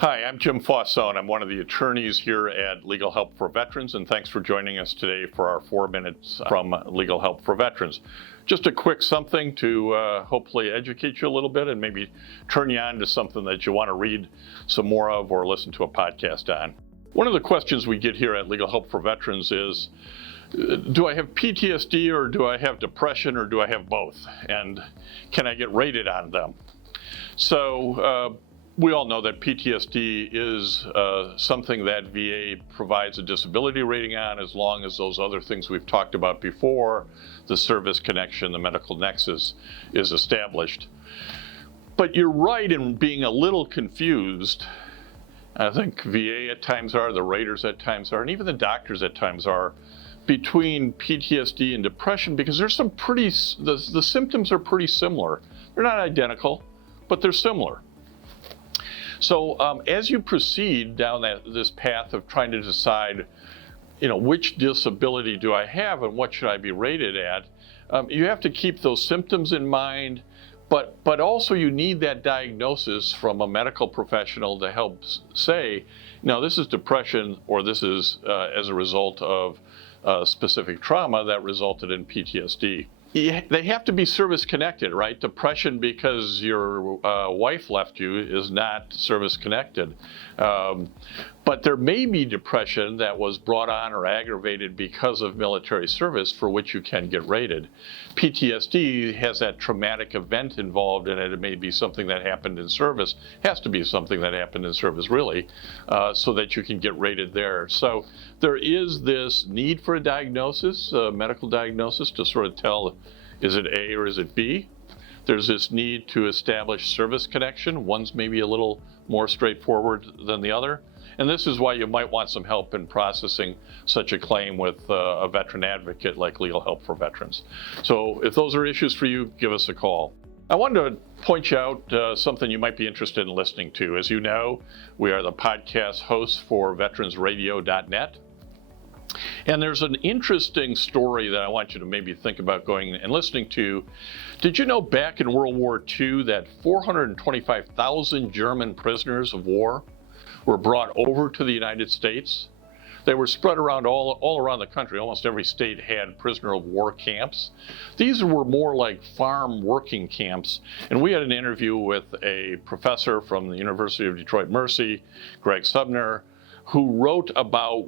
Hi, I'm Jim Fausone. I'm one of the attorneys here at Legal Help for Veterans, and thanks for joining us today for our 4 minutes from Legal Help for Veterans. Just a quick something to hopefully educate you a little bit and maybe turn you on to something that you want to read some more of or listen to a podcast on. One of the questions we get here at Legal Help for Veterans is, do I have PTSD or do I have depression or do I have both? And can I get rated on them? So, we all know that PTSD is something that VA provides a disability rating on as long as those other things we've talked about before, the service connection, the medical nexus, is established. But you're right in being a little confused. I think VA at times are, the raters at times are, and even the doctors at times are, between PTSD and depression, because there's some the symptoms are pretty similar. They're not identical, but they're similar. So as you proceed down this path of trying to decide, which disability do I have and what should I be rated at, you have to keep those symptoms in mind, but also you need that diagnosis from a medical professional to help say, no, this is depression or this is as a result of specific trauma that resulted in PTSD. They have to be service connected, right? Depression because your wife left you is not service connected. But there may be depression that was brought on or aggravated because of military service for which you can get rated. PTSD has that traumatic event involved in it. It may be something that happened in service, has to be something that happened in service really, so that you can get rated there. So there is this need for a diagnosis, a medical diagnosis to sort of tell, is it A or is it B? There's this need to establish service connection. One's maybe a little more straightforward than the other. And this is why you might want some help in processing such a claim with a veteran advocate like Legal Help for Veterans. So if those are issues for you, give us a call. I wanted to point you out something you might be interested in listening to. As you know, we are the podcast hosts for veteransradio.net. And there's an interesting story that I want you to maybe think about going and listening to. Did you know back in World War II that 425,000 German prisoners of war were brought over to the United States? They were spread around all around the country. Almost every state had prisoner of war camps. These were more like farm working camps. And we had an interview with a professor from the University of Detroit Mercy, Greg Sumner, who wrote about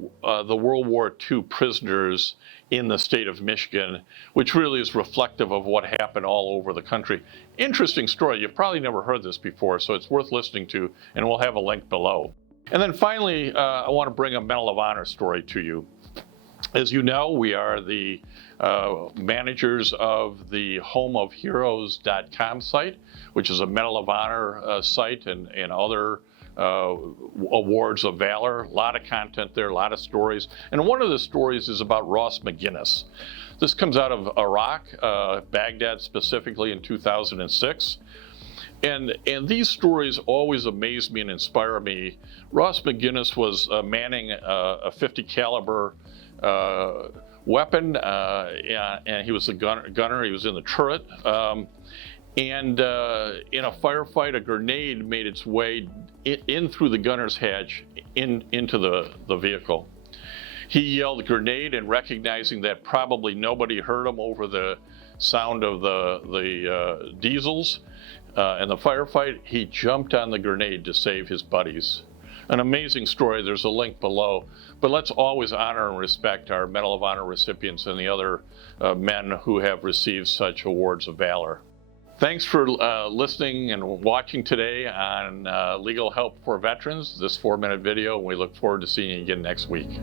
the World War II prisoners in the state of Michigan, which really is reflective of what happened all over the country. Interesting story. You've probably never heard this before, so it's worth listening to, and we'll have a link below. And then finally, I want to bring a Medal of Honor story to you. As you know, we are the managers of the homeofheroes.com site, which is a Medal of Honor site and other awards of valor. A lot of content there, a lot of stories. And one of the stories is about Ross McGinnis. This comes out of Iraq, Baghdad specifically in 2006. And these stories always amaze me and inspire me. Ross McGinnis was manning a .50 caliber weapon, and he was a gunner. He was in the turret. And in a firefight, a grenade made its way in through the gunner's hatch into the vehicle. He yelled grenade, and recognizing that probably nobody heard him over the sound of the diesels and the firefight, he jumped on the grenade to save his buddies. An amazing story. There's a link below. But let's always honor and respect our Medal of Honor recipients and the other men who have received such awards of valor. Thanks for listening and watching today on Legal Help for Veterans, this 4-minute video, and we look forward to seeing you again next week.